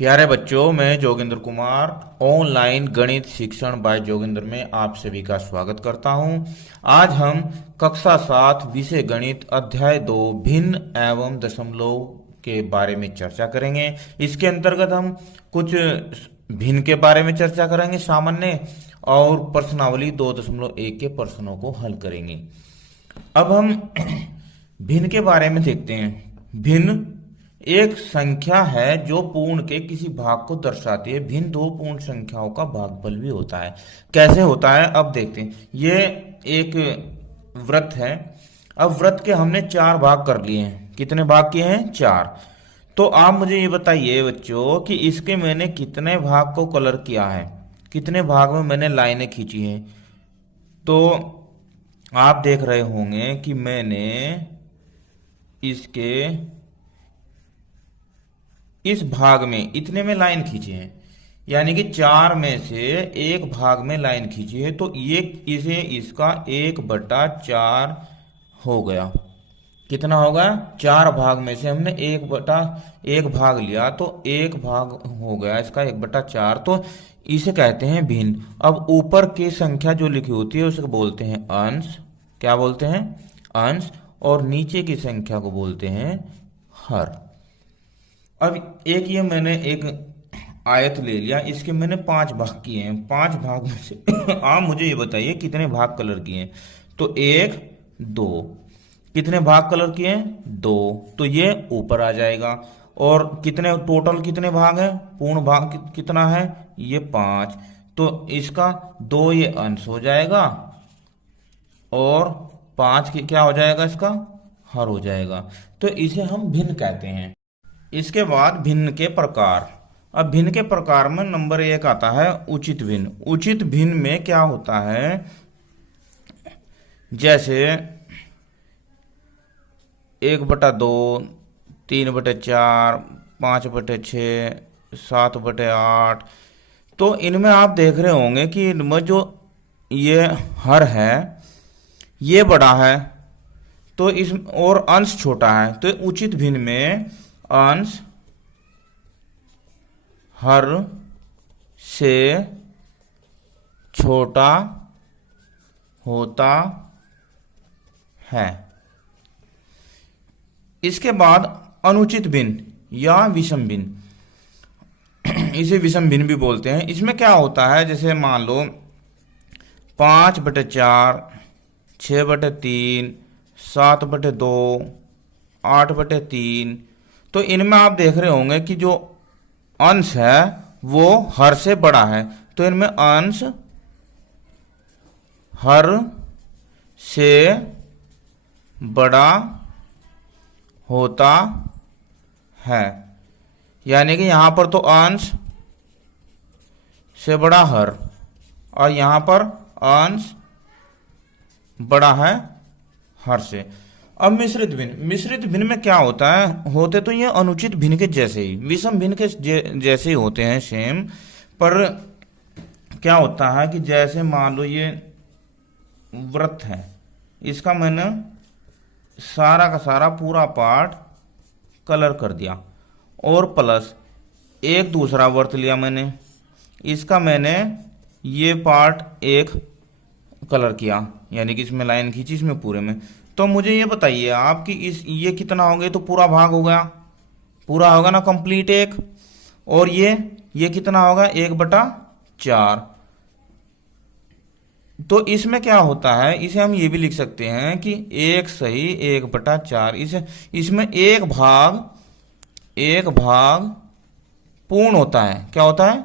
प्यारे बच्चों, मैं जोगिंद्र कुमार ऑनलाइन गणित शिक्षण बाय जोगिंद्र में आप सभी का स्वागत करता हूं। आज हम कक्षा 7 विषय गणित अध्याय 2 भिन्न एवं दशमलव के बारे में चर्चा करेंगे। इसके अंतर्गत हम कुछ भिन्न के बारे में चर्चा करेंगे सामान्य, और प्रश्नावली 2.1 के प्रश्नों को हल करेंगे। अब हम भिन्न के बारे में देखते हैं। भिन्न एक संख्या है जो पूर्ण के किसी भाग को दर्शाती है। भिन्न दो पूर्ण संख्याओं का भागफल भी होता है। कैसे होता है अब देखते हैं। ये एक वृत्त है। अब वृत्त के हमने 4 भाग कर लिए हैं। कितने भाग किए हैं? 4। तो आप मुझे ये बताइए बच्चों कि इसके मैंने कितने भाग को कलर किया है, कितने भाग में मैंने लाइनें खींची हैं। तो आप देख रहे होंगे कि मैंने इसके इस भाग में इतने में लाइन खींची है, यानी कि 4 में से एक भाग में लाइन खींची है। तो ये इसे इसका 1/4 हो गया। कितना होगा? 4 भाग में से हमने 1/1 भाग लिया, तो 1 भाग हो गया इसका 1/4। तो इसे कहते हैं भिन्न। अब ऊपर की संख्या जो लिखी होती है उसे बोलते हैं अंश। क्या बोलते हैं? अंश। और नीचे की संख्या को बोलते हैं हर। अब एक ये मैंने एक आयत ले लिया, इसके मैंने 5 भाग किए हैं। 5 भाग में से आप मुझे ये बताइए कितने भाग कलर किए हैं। तो 1 2। कितने भाग कलर किए हैं? 2। तो ये ऊपर आ जाएगा। और कितने टोटल कितने भाग हैं? पूर्ण भाग कितना है? ये 5। तो इसका 2 ये अंश हो जाएगा और 5 क्या हो जाएगा? इसका हर हो जाएगा। तो इसे हम भिन्न कहते हैं। इसके बाद भिन्न के प्रकार। अब भिन्न के प्रकार में नंबर 1 आता है उचित भिन्न। उचित भिन्न में क्या होता है? जैसे 1/2, 3/4, 5/6, 7/8। तो इनमें आप देख रहे होंगे कि इनमें जो ये हर है ये बड़ा है, तो इस और अंश छोटा है। तो उचित भिन्न में अंश हर से छोटा होता है। इसके बाद अनुचित भिन्न या विषम भिन्न। इसे विषम भिन्न भी बोलते हैं। इसमें क्या होता है? जैसे मान लो 5/4, 6/3, 7/2, 8/3। तो इनमें आप देख रहे होंगे कि जो अंश है वो हर से बड़ा है। तो इनमें अंश हर से बड़ा होता है, यानी कि यहां पर तो अंश से बड़ा हर, और यहां पर अंश बड़ा है हर से। अब मिश्रित भिन्न। मिश्रित भिन्न में क्या होता है? होते तो ये अनुचित भिन्न के जैसे ही, विषम भिन्न के जैसे ही होते हैं सेम। पर क्या होता है कि जैसे मान लो ये वृत्त है, इसका मैंने सारा का सारा पूरा पार्ट कलर कर दिया, और प्लस एक दूसरा वृत्त लिया मैंने, इसका मैंने ये पार्ट एक कलर किया, यानी कि इसमें लाइन खींची इसमें पूरे में। तो मुझे ये बताइए आप कि इस ये कितना हो गया? तो पूरा भाग हो गया, पूरा होगा ना कंप्लीट 1। और ये कितना होगा? 1/4। तो इसमें क्या होता है? इसे हम ये भी लिख सकते हैं कि 1 सही 1/4। इसमें एक भाग पूर्ण होता है। क्या होता है?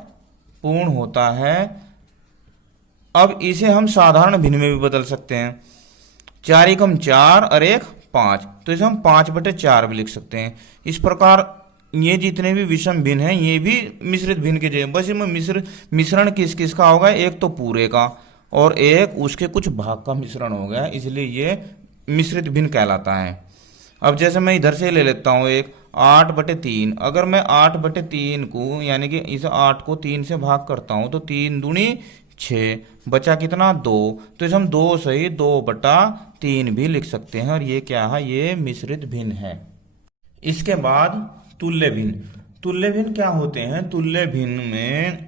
पूर्ण होता है। अब इसे हम साधारण भिन्न में भी बदल सकते हैं। 4 × 4 और 1 5। तो इसे हम 5/4 भी लिख सकते हैं। इस प्रकार ये जितने भी विषम भिन्न हैं ये भी मिश्रित भिन्न के जैसे। बस इसमें मिश्रण किस किस का होगा? एक तो पूरे का और एक उसके कुछ भाग का मिश्रण हो गया, इसलिए ये मिश्रित भिन्न कहलाता है। अब जैसे मैं इधर से ले लेता हूँ एक 8/3। अगर मैं 8/3 को, यानी कि इस 8 को 3 से भाग करता हूँ, तो 3 दूनी 6, बचा कितना? 2। तो इसे हम 2 सही 2/3 भी लिख सकते हैं। और ये क्या है? ये मिश्रित भिन्न है। इसके बाद तुल्य भिन्न। तुल्य भिन्न क्या होते हैं? तुल्य भिन्न में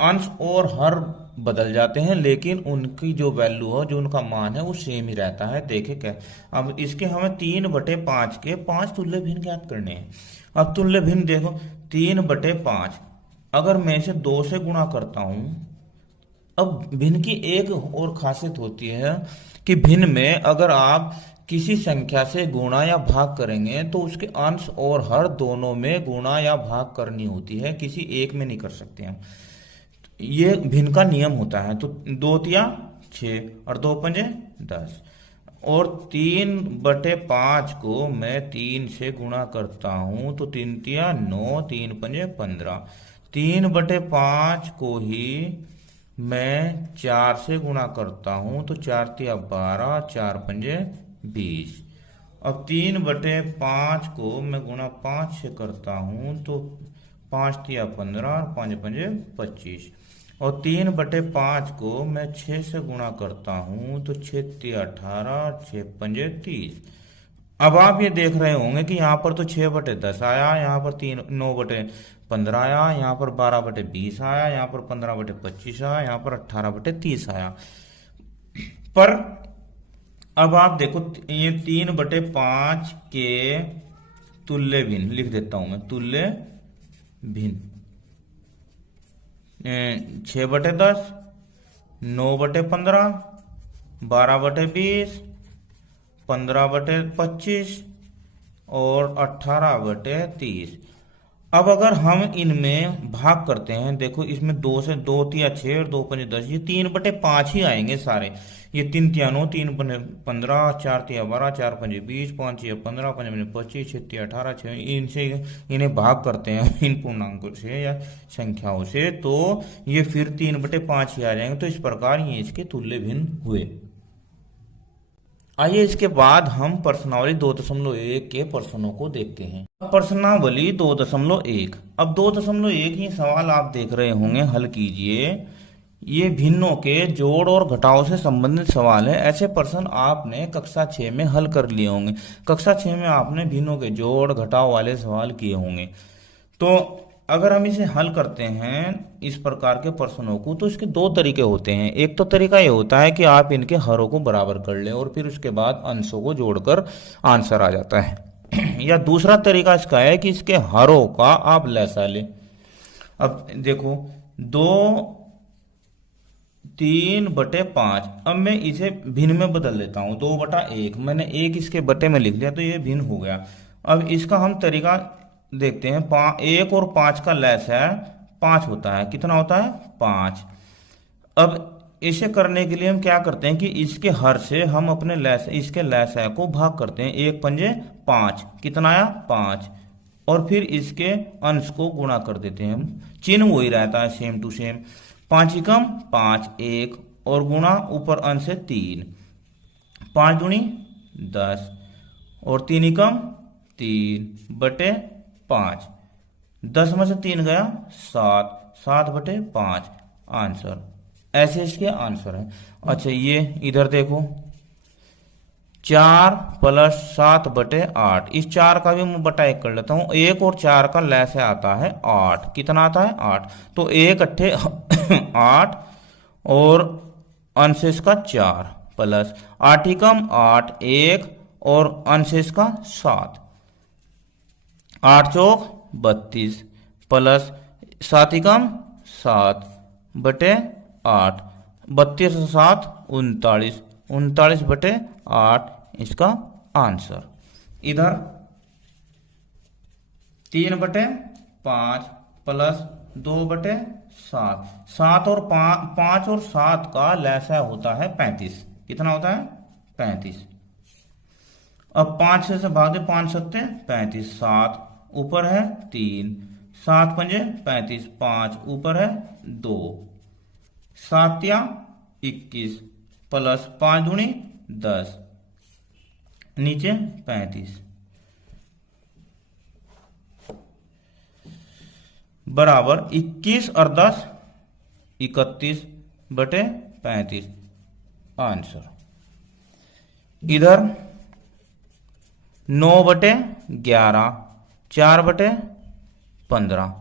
अंश और हर बदल जाते हैं, लेकिन उनकी जो वैल्यू है, जो उनका मान है, वो सेम ही रहता है। देखे क्या, अब इसके हमें 3/5 के 5 तुल्य भिन्न ज्ञात करने हैं। अब तुल्य भिन्न देखो, 3/5 अगर मैं इसे 2 से गुणा करता हूं, अब भिन्न की एक और खासियत होती है कि भिन्न में अगर आप किसी संख्या से गुणा या भाग करेंगे तो उसके अंश और हर दोनों में गुणा या भाग करनी होती है, किसी एक में नहीं कर सकते हम। ये भिन्न का नियम होता है। तो 2 × 6 और 2 × 10, और 3/5 को मैं 3 से गुणा करता हूं तो 3 × 9, 3 × 15। 3/5 को ही मैं 4 से गुणा करता हूं तो 4 × 12, 4 × 20। अब 3/5 को मैं गुणा 5 से करता हूं तो 5 × 15 और 5 × 25। और 3/5 को मैं 6 से गुणा करता हूं तो 6 × 18, 6 × 30। अब आप ये देख रहे होंगे कि यहाँ पर तो 6/10 आया, यहाँ पर 9/15 आया, यहाँ पर 12/20 आया, यहाँ पर 15/25 आया, यहाँ पर 18/30 आया। पर अब आप देखो, ये 3/5 के तुल्य भिन्न लिख देता हूं मैं। तुल्य भिन्न 6/10, 9/15, 12/20, 15/25 और 18/30। अब अगर हम इनमें भाग करते हैं, देखो इसमें 2 से 2 × 6 और 2 × 10, ये 3/5 ही आएंगे सारे। ये 3 × 9, 3 × 15, 4 × 12, 4 × 20, 5 × 15, 5 × 25, 6 × 18, 6, इनसे इन्हें भाग करते हैं इन पूर्णांकों से या संख्याओं से, तो ये फिर 3/5 ही आ जाएंगे। तो इस प्रकार ये इसके तुल्य भिन्न हुए। आइए इसके बाद हम प्रश्नावली 2.1 के प्रश्नों को देखते हैं। प्रश्नावली 2.1। अब 2.1 ये सवाल आप देख रहे होंगे, हल कीजिए। ये भिन्नों के जोड़ और घटाव से संबंधित सवाल है। ऐसे प्रश्न आपने कक्षा 6 में हल कर लिए होंगे। कक्षा 6 में आपने भिन्नों के जोड़ घटाव वाले सवाल किए होंगे। तो अगर हम इसे हल करते हैं इस प्रकार के प्रश्नों को, तो इसके 2 तरीके होते हैं। एक तो तरीका ये होता है कि आप इनके हरों को बराबर कर लें और फिर उसके बाद अंशों को जोड़कर आंसर आ जाता है। या दूसरा तरीका इसका है कि इसके हरों का आप लसा लें। अब देखो 3/5, अब मैं इसे भिन्न में बदल देता हूं। 2/1 मैंने 1 इसके बटे में लिख लिया तो ये भिन्न हो गया। अब इसका हम तरीका देखते हैं। 1 और 5 का लैस है 5 होता है। कितना होता है? 5। अब इसे करने के लिए हम क्या करते हैं कि इसके हर से हम अपने इसके लैस है को भाग करते हैं। 1 × 5 कितना आया? 5। और फिर इसके अंश को गुणा कर देते हैं हम। चिन्ह वही रहता है, सेम टू सेम। 5 × 5 1 और गुणा ऊपर अंश है 3। 5 दूनी 10 और 3 × 3/5। 10 में से 3 गया 7, 7/5 आंसर। ऐसे इसके आंसर है। अच्छा ये इधर देखो 4 + 7/8। इस 4 का भी मैं बटा 1 कर लेता हूं। 1 और 4 का लैस आता है 8। कितना आता है? 8। तो 1 × 8 8 और अंश इसका 4 प्लस 8 × 8 1 और अंश इसका 7। 8 चौक 32 प्लस 7 × 7/8। 32 और 7 39। 39/8 इसका आंसर। इधर 3/5 प्लस 2/7। 7 और 5 और 7 का लैसा होता है 35। कितना होता है? 35। अब 5 से भाग दे, 5 सत्ते 35। 7 ऊपर है 3। 7 × 35। 5 ऊपर है 2। 7 × 21 प्लस 5 दूनी 10 नीचे 35 बराबर 21 और 10 31/35 आंसर। इधर 9/11 4/5 15।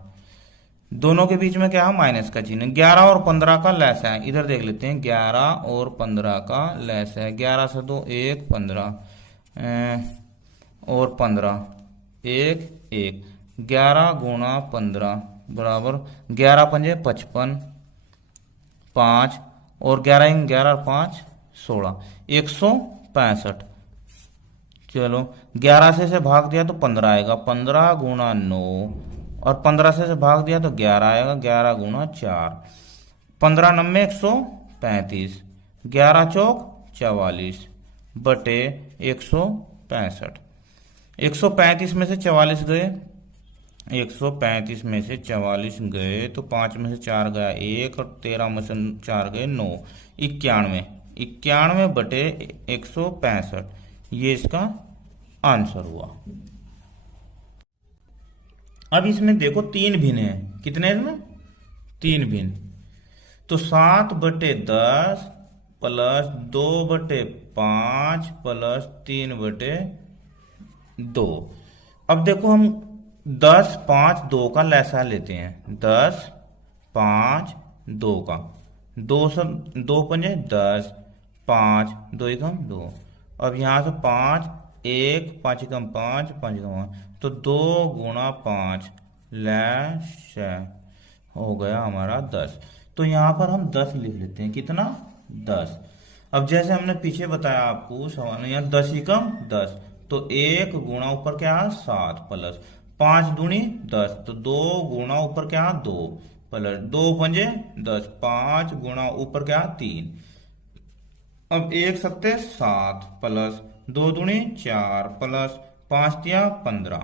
दोनों के बीच में क्या है, माइनस का चिन्ह। 11 और 15 का लैस है, इधर देख लेते हैं। 11 और 15 का लैस है, 11 से 2 1, 15 और 15 1 1। 11 गुणा 15 बराबर 11 पंजे 55, 5 और 11 11 और 5 16, 165। चलो 11 से भाग दिया तो 15 आएगा, 15 गुणा 9 और 15 से भाग दिया तो 11 आएगा, 11 गुणा 4, 15 9 135, 11 चौक 44 बटे 165। 135 में से 44 गए, 135 में से 44 गए तो 5 में से 4 गया 1 और 13 में से 4 गए 9, 91। 91 बटे 165, ये इसका आंसर हुआ। अब इसमें देखो 3 भिन्न है, कितने इसमें 3 भिन्न, तो 7 बटे 10 प्लस 2 बटे 5 प्लस 3 बटे 2। अब देखो हम 10 5 2 का लैसा लेते हैं, 10 5 2 का, 2 से 2 पंजे 10, 5 2 एकम 2। अब यहाँ से 5 1 5 एकम 5 5 एकम 5, तो 2 गुणा 5 लैस हो गया हमारा 10। तो यहाँ पर हम 10 लिख लेते हैं, कितना 10। अब जैसे हमने पीछे बताया आपको सवाल, यहाँ 10 एकम 10, तो 1 गुणा ऊपर क्या है 7 प्लस 5 दूनी 10, तो 2 गुणा ऊपर क्या 2 प्लस 2 पंजे 10, 5 गुणा ऊपर क्या 3। अब 1 सत्ते 7 प्लस 2 दूनी 4 प्लस 5 तिया 15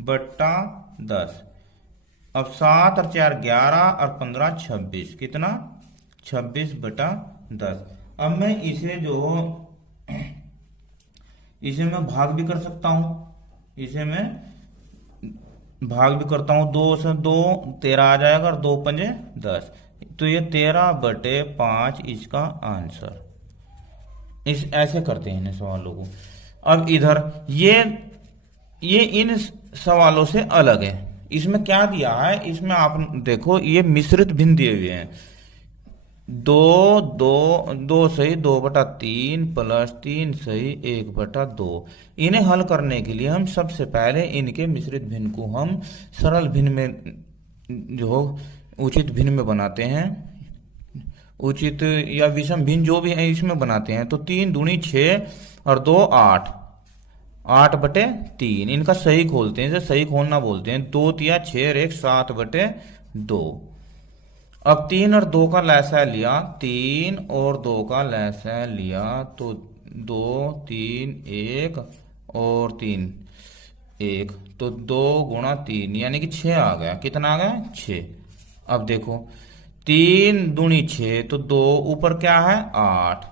बट्टा 10। अब 7 और 4 11 और 15 26, कितना 26 बटा 10। अब मैं इसे जो इसे मैं भाग भी कर सकता हूं, इसे मैं भाग भी करता हूं, 2 से 2 13 आ जाएगा और 2 पंजे 10, तो ये 13 बटे 5 इसका आंसर। इस ऐसे करते हैं इन सवालों को। अब इधर ये इन सवालों से अलग है। इसमें क्या दिया है, इसमें आप देखो ये मिश्रित भिन्न दिए हुए हैं, 2 2 2 सही 2 बटा 3 प्लस 3 सही 1 बटा 2। इन्हें हल करने के लिए हम सबसे पहले इनके मिश्रित भिन्न को हम सरल भिन्न में जो उचित भिन्न में बनाते हैं, उचित या विषम भिन्न जो भी है इसमें बनाते हैं। तो 3 दूनी 6 और 2 8, 8 बटे 3, इनका सही खोलते हैं, इसे सही खोलना बोलते हैं। 2 तिया 6 और 1 7 बटे 2। अब 3 और 2 का लैसा लिया, 3 और 2 का लैसा लिया, तो 2 3 1 और 3 1, तो 2 गुणा 3 यानी कि 6 आ गया, कितना आ गया 6। अब देखो 3 दूनी 6, तो 2 ऊपर क्या है 8,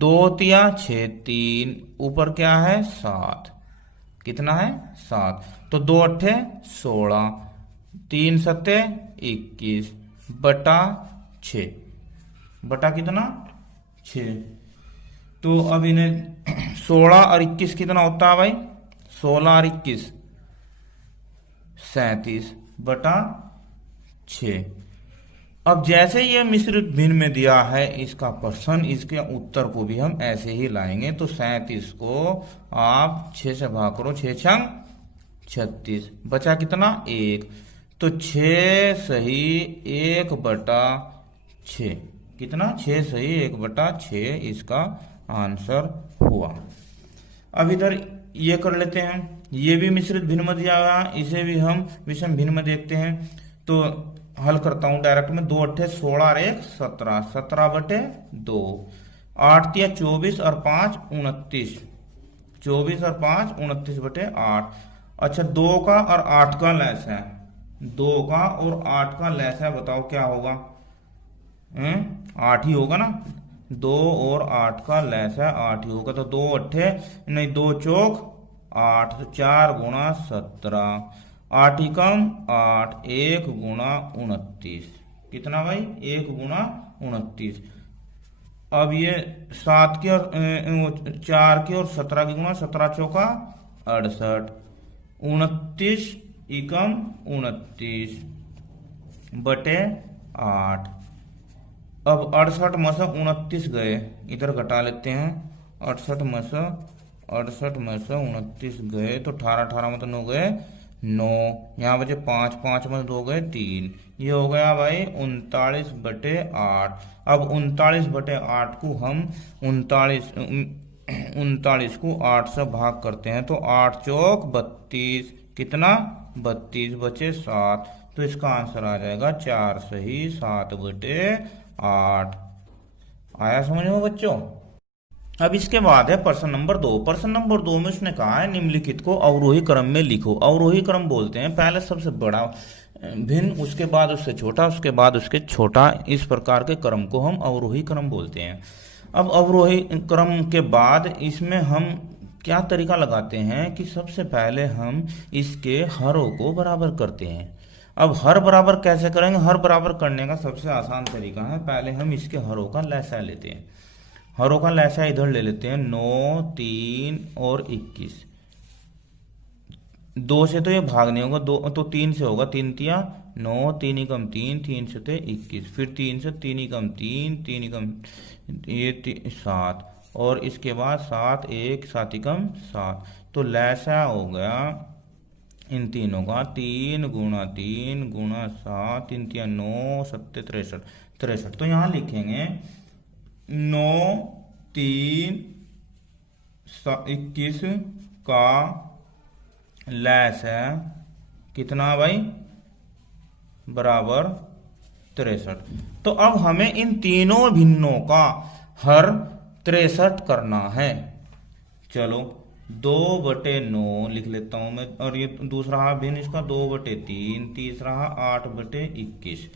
2 तिया 6 3 ऊपर क्या है 7, कितना है 7, तो 2 अट्ठे 16, 3 सत्ते 21 बटा 6, बटा कितना 6। तो अब इन्हें 16 और 21 कितना होता है भाई, 16 और 21 37 बटा 6। अब जैसे ये मिश्रित भिन्न में दिया है इसका प्रश्न, इसके उत्तर को भी हम ऐसे ही लाएंगे। तो 37 को आप 6 से भाग करो, 6 छंग 36, बचा कितना 1, तो 6 सही 1 बटा 6, कितना 6 सही 1 बटा 6 इसका आंसर हुआ। अब इधर ये कर लेते हैं, ये भी मिश्रित भिन्न में दिया हुआ, इसे भी हम विषम भिन्न में देखते हैं। तो हल करता हूं डायरेक्ट में, 2 अट्ठे 16 और 1 17, 17 बटे 2, 8 तिया 24 और 5 29, 24 और 5 29 बटे 8। अच्छा 2 का और 8 का लैस है, 2 का और 8 का लैस है, बताओ क्या होगा, 8 ही होगा ना, 2 और 8 का लैस है 8 ही होगा। तो 2 अट्ठे नहीं 2 चौक 8, तो 4 गुणा 17, 8 ही कम 8, 1 गुणा 29, कितना भाई 1 गुणा 29। अब ये 7 की और 4 की और 17 की गुणा, 17 चौका 68, 29 एकम 29 बटे 8। अब 68 में से 29 गए, इधर घटा लेते हैं। 68 में से 29 गए तो 18 में तो 9 गए 9, यहाँ बचे 5, 5 में 2 गए 3, ये हो गया भाई 39 बटे 8। अब 39 बटे 8 को हम 39 को 8 से भाग करते हैं तो 8 चौक 32, कितना 32, बचे 7, तो इसका आंसर आ जाएगा 4 सही 7 बटे 8। आया समझ में बच्चों? अब इसके बाद है प्रश्न नंबर 2। प्रश्न नंबर 2 में उसने कहा है निम्नलिखित को अवरोही क्रम में लिखो। अवरोही क्रम बोलते हैं पहले सबसे बड़ा भिन्न, उसके बाद उससे छोटा, उसके बाद उसके छोटा, इस प्रकार के क्रम को हम अवरोही क्रम बोलते हैं। अब अवरोही क्रम के बाद इसमें हम क्या तरीका लगाते हैं कि सबसे पहले हम इसके हरों को बराबर करते हैं। अब हर बराबर कैसे करेंगे? हर बराबर करने का सबसे आसान तरीका है, पहले हम इसके हरों का लसा लेते हैं। हरों का लसा इधर ले लेते हैं, 9, 3 और 21। 2 से तो ये भाग नहीं होगा, 2 तो 3 से होगा, 3 तिया 9, 3 एकम 3, 3 से थे 21, फिर 3 से 3 एकम 3, 3 एकम ये 7, और इसके बाद 7 1 7 एकम 7, तो लसा हो गया इन तीनों का 3 गुणा 3 गुणा 7, 3 तिया 9, 7 63। तो यहाँ लिखेंगे 9 3 21 का लैस है कितना भाई? बराबर 63। तो अब हमें इन तीनों भिन्नों का हर 63 करना है। चलो 2/9 लिख लेता हूं मैं, और ये दूसरा भिन्न इसका 2/3, तीसरा 8/21।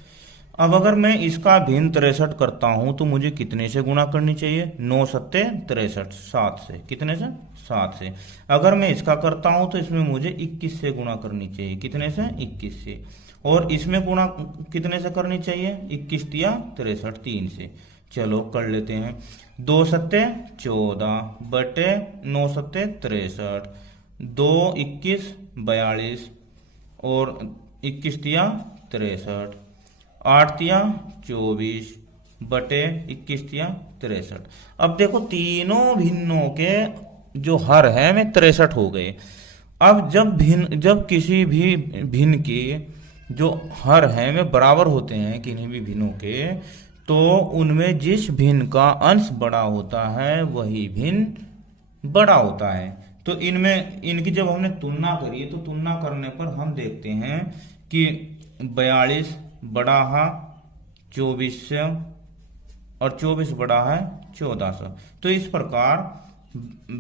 अब अगर मैं इसका भिन्न 63 करता हूं तो मुझे कितने से गुणा करनी चाहिए? 9 सत्ते 63, 7 से, कितने से? 7 से। अगर मैं इसका करता हूं तो इसमें मुझे 21 से गुणा करनी चाहिए, कितने से? 21 से। और इसमें गुणा कितने से करनी चाहिए? 21 तिया 63, 3 से। चलो कर लेते हैं। 2 सत्ते 14 बटे 9 सत्ते 63, 2 21 42 और 21 तिया 63, 8 तिया 24 बटे 21 तिया 63। अब देखो तीनों भिन्नों के जो हर है में 63 हो गए। अब जब किसी भी भिन्न के जो हर है में बराबर होते हैं किन्हीं भी भिन्नों के, तो उनमें जिस भिन्न का अंश बड़ा होता है वही भिन्न बड़ा होता है। तो इनमें इनकी जब हमने तुलना करी तो तुलना करने पर हम देखते हैं कि 42 बड़ा है 24 से और 24 बड़ा है 14 से। तो इस प्रकार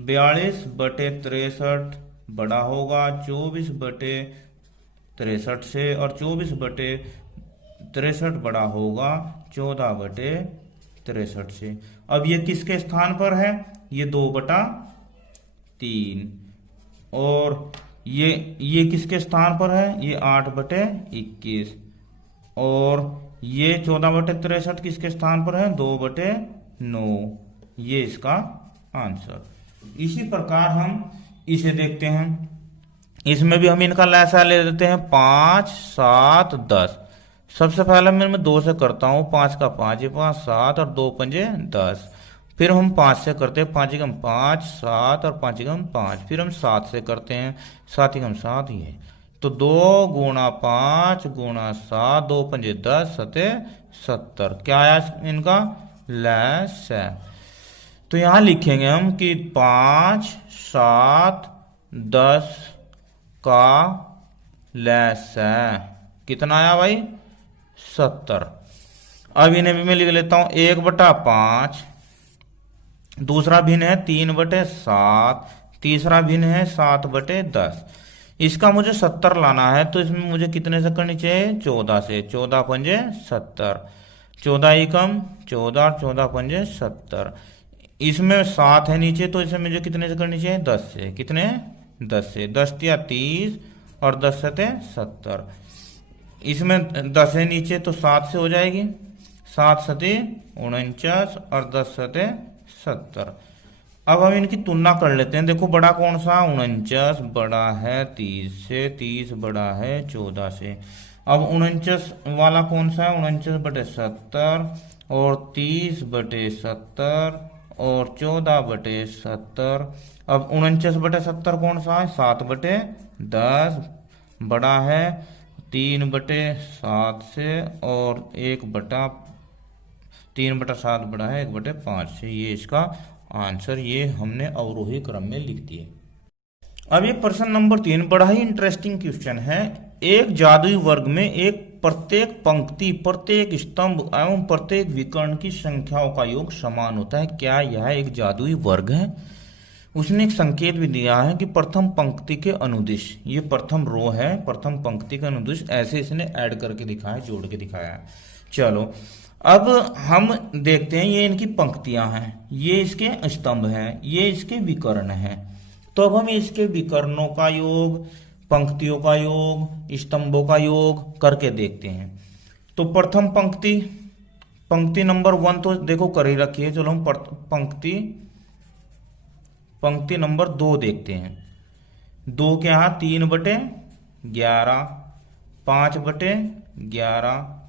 42/63 बड़ा होगा 24/63 से, और 24/63 बड़ा होगा 14/63 से। अब ये किसके स्थान पर है? ये 2/3। और ये किसके स्थान पर है? ये 8/21। और ये 14/63 किसके स्थान पर है? 2/9। ये इसका आंसर। इसी प्रकार हम इसे देखते हैं, इसमें भी हम इनका लसा ले लेते हैं 5 7 10। सबसे पहले मैं 2 से करता हूं, 5 का 5 ये 5 7 और 2 पंजे 10। फिर हम 5 से करते हैं, 5 एकम 5 7 और 5 एकम 5। फिर हम 7 से करते हैं, 7 एकम 7 ये। तो 2 गुणा 5 गुणा 7, 2 पंजे 10 सते 70। क्या आया इनका? लैस है। तो यहां लिखेंगे हम कि 5 7 10 का लैस है कितना आया भाई? 70। अब इन्हें भी मैं लिख लेता हूं 1/5। दूसरा भिन्न है 3/7, तीसरा भिन्न है 7/10। इसका मुझे 70 लाना है, तो इसमें मुझे कितने से करनी चाहिए? 14 से। 14 पंजे 70, 14 एकम 14, 14 पंजे 70। इसमें 7 है नीचे, तो इसमें मुझे कितने से करनी चाहिए? 10 से। कितने? 10 से। 10 तिया 30 और 10 सते 70। इसमें 10 है नीचे तो 7 से हो जाएगी, 7 सते 49 और 10 सते 70। अब हम इनकी तुलना कर लेते हैं। देखो बड़ा कौन सा, 49 बड़ा है 30 से, 30 बड़ा है 14 से। अब 49 वाला कौन सा है, 49/70 और 30/70 और 14/70। अब 49/70 कौन सा है, 7/10 बड़ा है 3/7 से और 3/7 बड़ा है 1/5 से। ये इसका आंसर, ये हमने अवरोही क्रम में लिख दिए। अब ये प्रश्न नंबर 3 बड़ा ही इंटरेस्टिंग क्वेश्चन है। एक जादुई वर्ग में एक प्रत्येक पंक्ति, प्रत्येक स्तंभ एवं प्रत्येक विकर्ण की संख्याओं का योग समान होता है। क्या यह एक जादुई वर्ग है? उसने एक संकेत भी दिया है कि प्रथम पंक्ति के अनुदिश, ये प्रथम रो है, प्रथम पंक्ति के अनुदिश ऐसे इसने ऐड करके दिखाया, जोड़ के दिखाया है। चलो अब हम देखते हैं, ये इनकी पंक्तियां हैं, ये इसके स्तंभ हैं, ये इसके विकर्ण हैं। तो अब हम इसके विकर्णों का योग, पंक्तियों का योग, स्तंभों का योग करके देखते हैं। तो प्रथम पंक्ति, पंक्ति नंबर 1 तो देखो कर ही रखी है। चलो हम पंक्ति नंबर 2 देखते हैं। 2 के यहाँ 3/11, 5/11,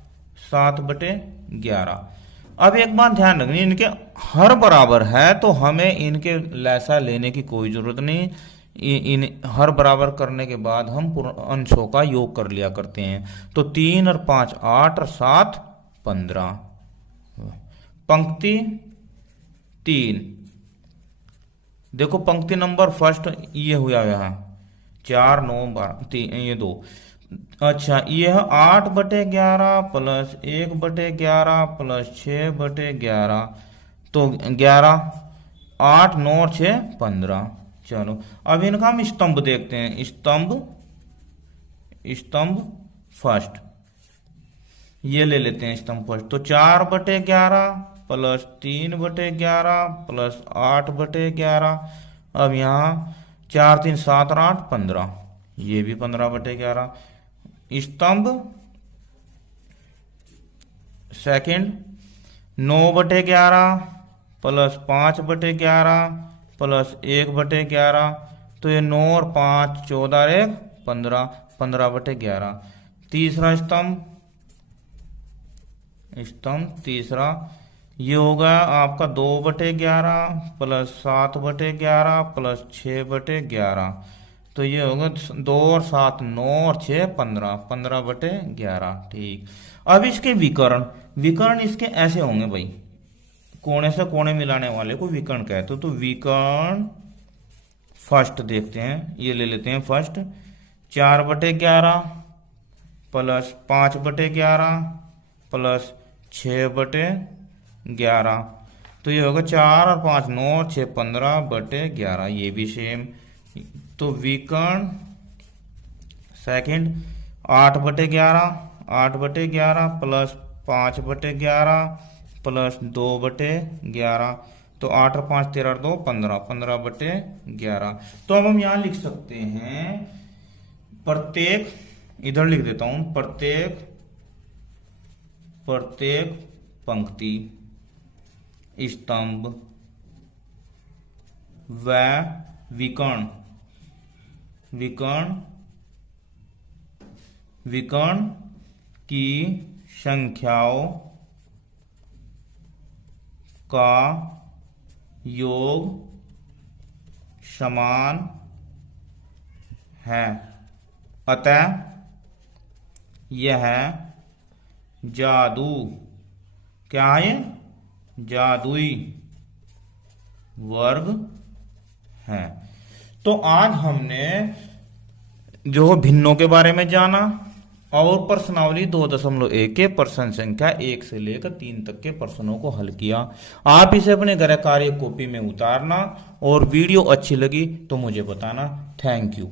7/11। अब एक बात ध्यान रखनी, इनके हर बराबर है तो हमें इनके लैसा लेने की कोई जरूरत नहीं। इन हर बराबर करने के बाद हम अंशों का योग कर लिया करते हैं। तो 3 और 5 8 और 7 15। पंक्ति 3 देखो, पंक्ति नंबर फर्स्ट ये हुआ यहाँ 4 9 12 ये 2। अच्छा, यह 8/11 प्लस 1/11 प्लस 6/11, तो 11, 8 9 और 6 15। चलो अब इनका हम स्तंभ देखते हैं। स्तंभ फर्स्ट ये ले लेते हैं, स्तंभ फर्स्ट। तो 4/11 प्लस 3/11 प्लस 8/11। अब यहाँ 4 3 7 और 8 15, ये भी 15/11। स्तंभ सेकंड 9/11 प्लस 5/11 प्लस 1/11, तो ये 9 और 5 14 और 1 15, 15/11। तीसरा स्तंभ तीसरा ये होगा आपका 2/11 प्लस 7/11 प्लस 6/11, तो ये होगा 2 और 7 9 और 6 15, 15/11। ठीक, अब इसके विकर्ण इसके ऐसे होंगे भाई, कोने से कोने मिलाने वाले को विकर्ण कहते हो। तो विकर्ण फर्स्ट देखते हैं, ये ले लेते हैं फर्स्ट। 4/11 प्लस 5/11 प्लस 6/11, तो ये होगा 4 और 5 9 और 6 15/11, ये भी सेम। तो विकर्ण सेकंड 8/11 प्लस 5/11 प्लस 2/11, तो 8 और 5 13 और 2 15, 15/11। तो अब हम यहां लिख सकते हैं प्रत्येक, इधर लिख देता हूं, प्रत्येक पंक्ति, स्तंभ व विकर्ण की संख्याओं का योग समान है, अतः यह क्या है, जादुई वर्ग है। तो आज हमने जो भिन्नों के बारे में जाना और प्रश्नावली 2.1 के प्रश्न संख्या 1 से लेकर 3 तक के प्रश्नों को हल किया। आप इसे अपने गृह कार्य कॉपी में उतारना और वीडियो अच्छी लगी तो मुझे बताना। Thank you.